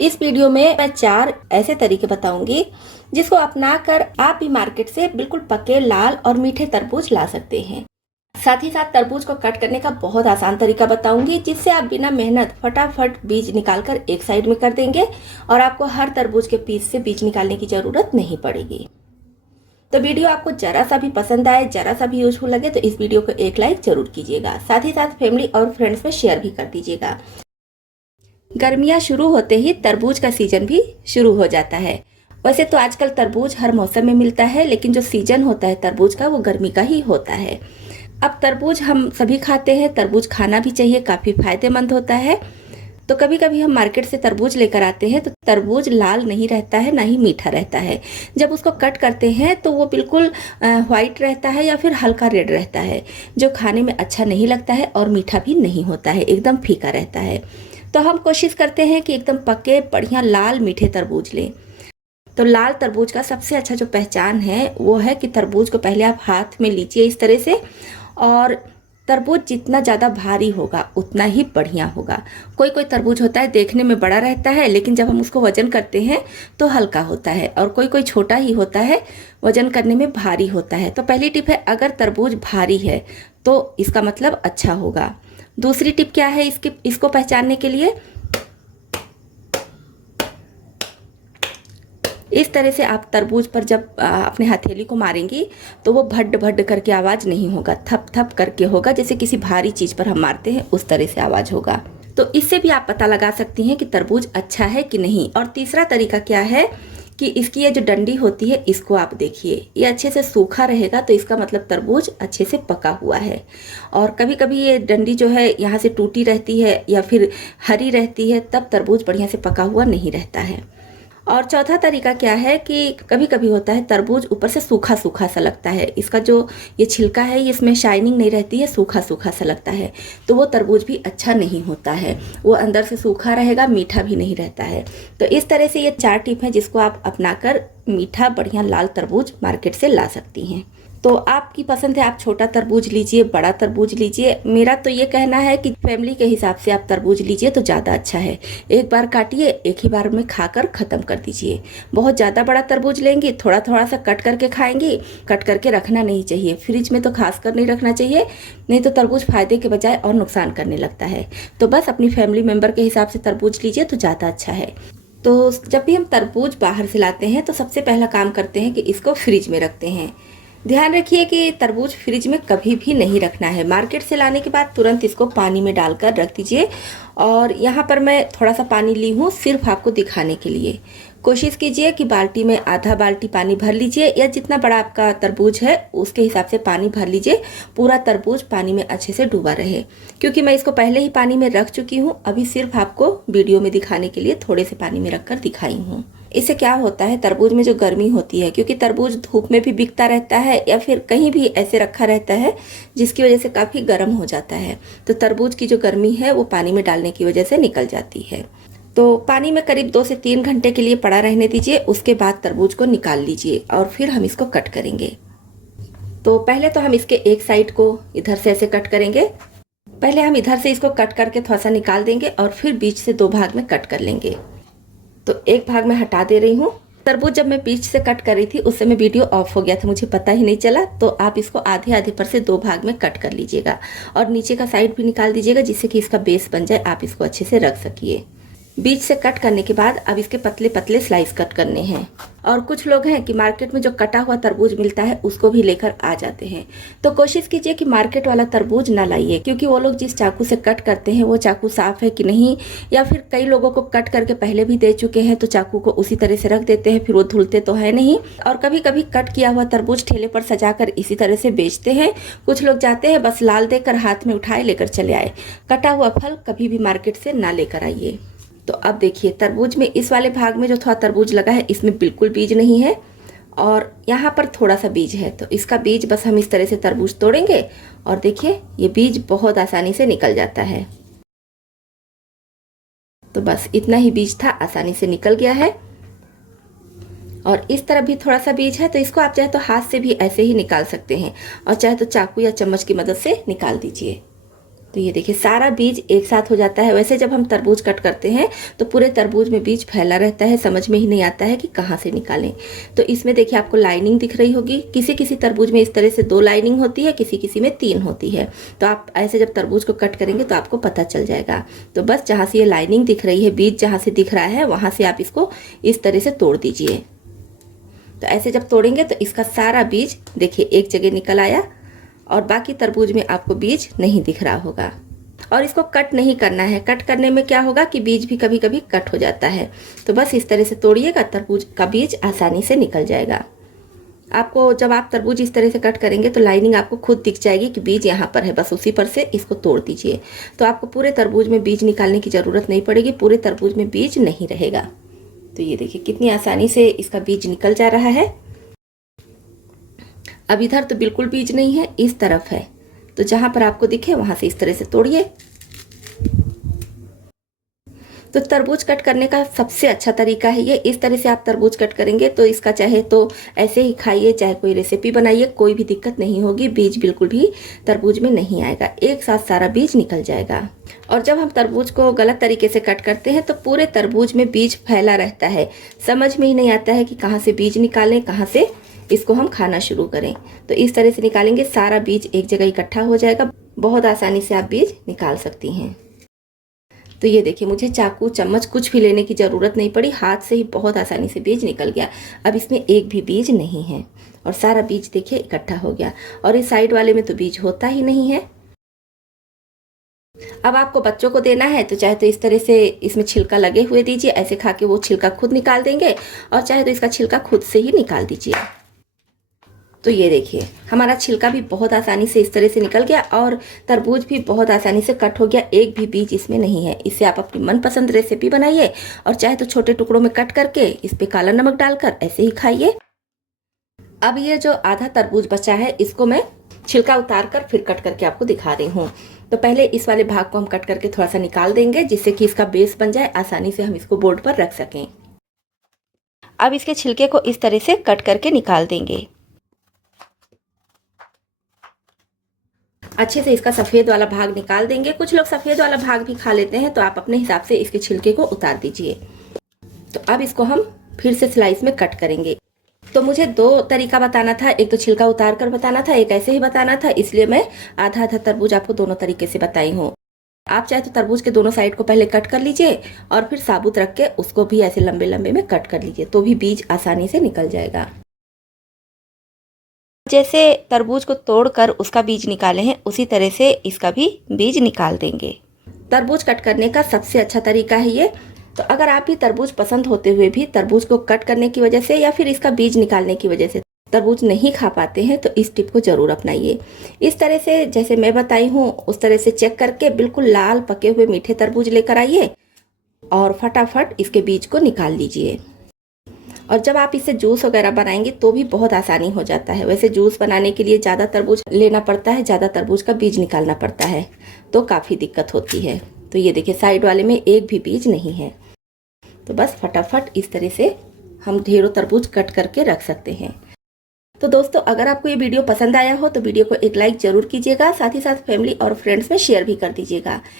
इस वीडियो में मैं 4 ऐसे तरीके बताऊंगी जिसको अपनाकर आप भी मार्केट से बिल्कुल पके लाल और मीठे तरबूज ला सकते हैं। साथ ही साथ तरबूज को कट करने का बहुत आसान तरीका बताऊंगी जिससे आप बिना मेहनत फटाफट बीज निकालकर एक साइड में कर देंगे और आपको हर तरबूज के पीस से बीज निकालने की जरूरत नहीं पड़ेगी। तो वीडियो आपको जरा सा भी पसंद आए, जरा सा भी यूजफुल लगे तो इस वीडियो को एक लाइक जरूर कीजिएगा। साथ ही साथ फैमिली और फ्रेंड्स में शेयर भी कर दीजिएगा। गर्मियाँ शुरू होते ही तरबूज का सीजन भी शुरू हो जाता है। वैसे तो आजकल तरबूज हर मौसम में मिलता है, लेकिन जो सीजन होता है तरबूज का वो गर्मी का ही होता है। अब तरबूज हम सभी खाते हैं, तरबूज खाना भी चाहिए, काफ़ी फायदेमंद होता है। तो कभी कभी हम मार्केट से तरबूज लेकर आते हैं तो तरबूज लाल नहीं रहता है, ना ही मीठा रहता है। जब उसको कट करते हैं तो वो बिल्कुल वाइट रहता है या फिर हल्का रेड रहता है, जो खाने में अच्छा नहीं लगता है और मीठा भी नहीं होता है, एकदम फीका रहता है। तो हम कोशिश करते हैं कि एकदम पके बढ़िया लाल मीठे तरबूज लें। तो लाल तरबूज का सबसे अच्छा जो पहचान है वो है कि तरबूज को पहले आप हाथ में लीजिए इस तरह से, और तरबूज जितना ज़्यादा भारी होगा उतना ही बढ़िया होगा। कोई कोई तरबूज होता है देखने में बड़ा रहता है, लेकिन जब हम उसको वजन करते हैं तो हल्का होता है, और कोई कोई छोटा ही होता है, वजन करने में भारी होता है। तो पहली टिप है, अगर तरबूज भारी है तो इसका मतलब अच्छा होगा। दूसरी टिप क्या है इसको पहचानने के लिए, इस तरह से आप तरबूज पर जब अपने हथेली को मारेंगी तो वो भड्ड भड्ड करके आवाज़ नहीं होगा, थप थप करके होगा, जैसे किसी भारी चीज़ पर हम मारते हैं उस तरह से आवाज़ होगा। तो इससे भी आप पता लगा सकती हैं कि तरबूज अच्छा है कि नहीं। और तीसरा तरीका क्या है कि इसकी ये जो डंडी होती है इसको आप देखिए, ये अच्छे से सूखा रहेगा तो इसका मतलब तरबूज अच्छे से पका हुआ है। और कभी कभी ये डंडी जो है यहाँ से टूटी रहती है या फिर हरी रहती है, तब तरबूज बढ़िया से पका हुआ नहीं रहता है। और चौथा तरीका क्या है कि कभी कभी होता है तरबूज ऊपर से सूखा सूखा सा लगता है, इसका जो ये छिलका है इसमें शाइनिंग नहीं रहती है, सूखा सूखा सा लगता है, तो वो तरबूज भी अच्छा नहीं होता है, वो अंदर से सूखा रहेगा, मीठा भी नहीं रहता है। तो इस तरह से ये 4 टिप हैं जिसको आप अपनाकर मीठा बढ़िया लाल तरबूज मार्केट से ला सकती हैं। तो आपकी पसंद है, आप छोटा तरबूज लीजिए, बड़ा तरबूज लीजिए। मेरा तो ये कहना है कि फैमिली के हिसाब से आप तरबूज लीजिए तो ज़्यादा अच्छा है। एक बार काटिए, एक ही बार में खाकर ख़त्म कर दीजिए। बहुत ज़्यादा बड़ा तरबूज लेंगी, थोड़ा थोड़ा सा कट करके खाएंगी, कट करके रखना नहीं चाहिए, फ्रिज में तो खासकर नहीं रखना चाहिए, नहीं तो तरबूज फायदे के बजाय और नुकसान करने लगता है। तो बस अपनी फैमिली मेम्बर के हिसाब से तरबूज लीजिए तो ज़्यादा अच्छा है। तो जब भी हम तरबूज बाहर से लाते हैं तो सबसे पहला काम करते हैं कि इसको फ्रिज में रखते हैं। ध्यान रखिए कि तरबूज फ्रिज में कभी भी नहीं रखना है। मार्केट से लाने के बाद तुरंत इसको पानी में डालकर रख दीजिए। और यहाँ पर मैं थोड़ा सा पानी ली हूँ सिर्फ आपको दिखाने के लिए। कोशिश कीजिए कि बाल्टी में आधा बाल्टी पानी भर लीजिए, या जितना बड़ा आपका तरबूज है उसके हिसाब से पानी भर लीजिए। पूरा तरबूज पानी में अच्छे से डूबा रहे, क्योंकि मैं इसको पहले ही पानी में रख चुकी हूँ, अभी सिर्फ आपको वीडियो में दिखाने के लिए थोड़े से पानी में रखकर दिखाई हूँ। इससे क्या होता है, तरबूज में जो गर्मी होती है, क्योंकि तरबूज धूप में भी बिकता रहता है या फिर कहीं भी ऐसे रखा रहता है जिसकी वजह से काफ़ी गर्म हो जाता है, तो तरबूज की जो गर्मी है वो पानी में डालने की वजह से निकल जाती है। तो पानी में करीब 2 से 3 घंटे के लिए पड़ा रहने दीजिए। उसके बाद तरबूज को निकाल लीजिए और फिर हम इसको कट करेंगे। तो पहले तो हम इसके एक साइड को इधर से ऐसे कट करेंगे। पहले हम इधर से इसको कट करके थोड़ा सा निकाल देंगे और फिर बीच से 2 भाग में कट कर लेंगे। तो एक भाग में हटा दे रही हूँ। तरबूज जब मैं बीच से कट कर रही थी उस समय वीडियो ऑफ हो गया था, मुझे पता ही नहीं चला। तो आप इसको आधे आधे पर से 2 भाग में कट कर लीजिएगा और नीचे का साइड भी निकाल दीजिएगा, जिससे कि इसका बेस बन जाए, आप इसको अच्छे से रख सकिए। बीच से कट करने के बाद अब इसके पतले पतले स्लाइस कट करने हैं। और कुछ लोग हैं कि मार्केट में जो कटा हुआ तरबूज मिलता है उसको भी लेकर आ जाते हैं। तो कोशिश कीजिए कि मार्केट वाला तरबूज ना लाइए, क्योंकि वो लोग जिस चाकू से कट करते हैं वो चाकू साफ है कि नहीं, या फिर कई लोगों को कट करके पहले भी दे चुके हैं तो चाकू को उसी तरह से रख देते हैं, फिर वो धुलते तो है नहीं। और कभी कभी कट किया हुआ तरबूज ठेले पर सजाकर इसी तरह से बेचते हैं। कुछ लोग जाते हैं बस लाल देकर हाथ में उठाए लेकर चले आए। कटा हुआ फल कभी भी मार्केट से ना लेकर आइए। तो अब देखिए तरबूज में इस वाले भाग में जो थोड़ा तरबूज लगा है इसमें बिल्कुल बीज नहीं है, और यहाँ पर थोड़ा सा बीज है। तो इसका बीज बस हम इस तरह से तरबूज तोड़ेंगे और देखिए ये बीज बहुत आसानी से निकल जाता है। तो बस इतना ही बीज था, आसानी से निकल गया है। और इस तरफ भी थोड़ा सा बीज है, तो इसको आप चाहे तो हाथ से भी ऐसे ही निकाल सकते हैं और चाहे तो चाकू या चम्मच की मदद से निकाल दीजिए। तो ये देखिए सारा बीज एक साथ हो जाता है। वैसे जब हम तरबूज कट करते हैं तो पूरे तरबूज में बीज फैला रहता है, समझ में ही नहीं आता है कि कहाँ से निकालें। तो इसमें देखिए आपको लाइनिंग दिख रही होगी। किसी किसी तरबूज में इस तरह से 2 लाइनिंग होती है, किसी किसी में 3 होती है। तो आप ऐसे जब तरबूज को कट करेंगे तो आपको पता चल जाएगा। तो बस जहाँ से ये लाइनिंग दिख रही है, बीज जहाँ से दिख रहा है, वहाँ से आप इसको इस तरह से तोड़ दीजिए। तो ऐसे जब तोड़ेंगे तो इसका सारा बीज देखिए एक जगह निकल आया और बाकी तरबूज में आपको बीज नहीं दिख रहा होगा। और इसको कट नहीं करना है। कट करने में क्या होगा कि बीज भी कभी कभी कट हो जाता है। तो बस इस तरह से तोड़िएगा, तरबूज का बीज आसानी से निकल जाएगा। आपको जब आप तरबूज इस तरह से कट करेंगे तो लाइनिंग आपको खुद दिख जाएगी कि बीज यहाँ पर है, बस उसी पर से इसको तोड़ दीजिए। तो आपको पूरे तरबूज में बीज निकालने की ज़रूरत नहीं पड़ेगी, पूरे तरबूज में बीज नहीं रहेगा। तो ये देखिए कितनी आसानी से इसका बीज निकल जा रहा है। अब इधर तो बिल्कुल बीज नहीं है, इस तरफ है। तो जहां पर आपको दिखे वहां से इस तरह से तोड़िए। तो तरबूज कट करने का सबसे अच्छा तरीका है ये। इस तरह से आप तरबूज कट करेंगे तो इसका चाहे तो ऐसे ही खाइए, चाहे कोई रेसिपी बनाइए, कोई भी दिक्कत नहीं होगी। बीज बिल्कुल भी तरबूज में नहीं आएगा, एक साथ सारा बीज निकल जाएगा। और जब हम तरबूज को गलत तरीके से कट करते हैं तो पूरे तरबूज में बीज फैला रहता है, समझ में ही नहीं आता है कि कहाँ से बीज निकालें, कहाँ से इसको हम खाना शुरू करें। तो इस तरह से निकालेंगे, सारा बीज एक जगह इकट्ठा हो जाएगा। बहुत आसानी से आप बीज निकाल सकती हैं। तो ये देखिए मुझे चाकू चम्मच कुछ भी लेने की ज़रूरत नहीं पड़ी, हाथ से ही बहुत आसानी से बीज निकल गया। अब इसमें एक भी बीज नहीं है और सारा बीज देखिए इकट्ठा हो गया। और इस साइड वाले में तो बीज होता ही नहीं है। अब आपको बच्चों को देना है तो चाहे तो इस तरह से इसमें छिलका लगे हुए दीजिए, ऐसे खा के वो छिलका खुद निकाल देंगे, और चाहे तो इसका छिलका खुद से ही निकाल दीजिए। तो ये देखिए हमारा छिलका भी बहुत आसानी से इस तरह से निकल गया और तरबूज भी बहुत आसानी से कट हो गया, एक भी बीज इसमें नहीं है। इससे आप अपनी मनपसंद रेसिपी बनाइए और चाहे तो छोटे टुकड़ों में कट करके इस पे काला नमक डालकर ऐसे ही खाइए। अब ये जो आधा तरबूज बचा है इसको मैं छिलका उतार कर फिर कट करके आपको दिखा रही हूँ। तो पहले इस वाले भाग को हम कट करके थोड़ा सा निकाल देंगे, जिससे कि इसका बेस बन जाए, आसानी से हम इसको बोर्ड पर रख सकें। अब इसके छिलके को इस तरह से कट करके निकाल देंगे। अच्छे से इसका सफ़ेद वाला भाग निकाल देंगे। कुछ लोग सफ़ेद वाला भाग भी खा लेते हैं, तो आप अपने हिसाब से इसके छिलके को उतार दीजिए। तो अब इसको हम फिर से स्लाइस में कट करेंगे। तो मुझे 2 तरीका बताना था, एक तो छिलका उतार कर बताना था, एक ऐसे ही बताना था, इसलिए मैं आधा आधा तरबूज आपको दोनों तरीके से बताई हूँ। आप चाहे तो तरबूज के दोनों साइड को पहले कट कर लीजिए और फिर साबुत रख के उसको भी ऐसे लंबे लंबे में कट कर लीजिए, तो भी बीज आसानी से निकल जाएगा। जैसे तरबूज को तोड़कर उसका बीज निकाले हैं, उसी तरह से इसका भी बीज निकाल देंगे। तरबूज कट करने का सबसे अच्छा तरीका है ये। तो अगर आप भी तरबूज पसंद होते हुए भी तरबूज को कट करने की वजह से या फिर इसका बीज निकालने की वजह से तरबूज नहीं खा पाते हैं, तो इस टिप को ज़रूर अपनाइए। इस तरह से जैसे मैं बताई हूँ उस तरह से चेक करके बिल्कुल लाल पके हुए मीठे तरबूज लेकर आइए और फटाफट इसके बीज को निकाल लीजिए। और जब आप इससे जूस वगैरह बनाएंगे तो भी बहुत आसानी हो जाता है। वैसे जूस बनाने के लिए ज़्यादा तरबूज लेना पड़ता है, ज़्यादा तरबूज का बीज निकालना पड़ता है, तो काफ़ी दिक्कत होती है। तो ये देखिए साइड वाले में एक भी बीज नहीं है। तो बस फटाफट इस तरह से हम ढेरों तरबूज कट करके रख सकते हैं। तो दोस्तों अगर आपको ये वीडियो पसंद आया हो तो वीडियो को एक लाइक ज़रूर कीजिएगा, साथ ही साथ फैमिली और फ्रेंड्स में शेयर भी कर दीजिएगा।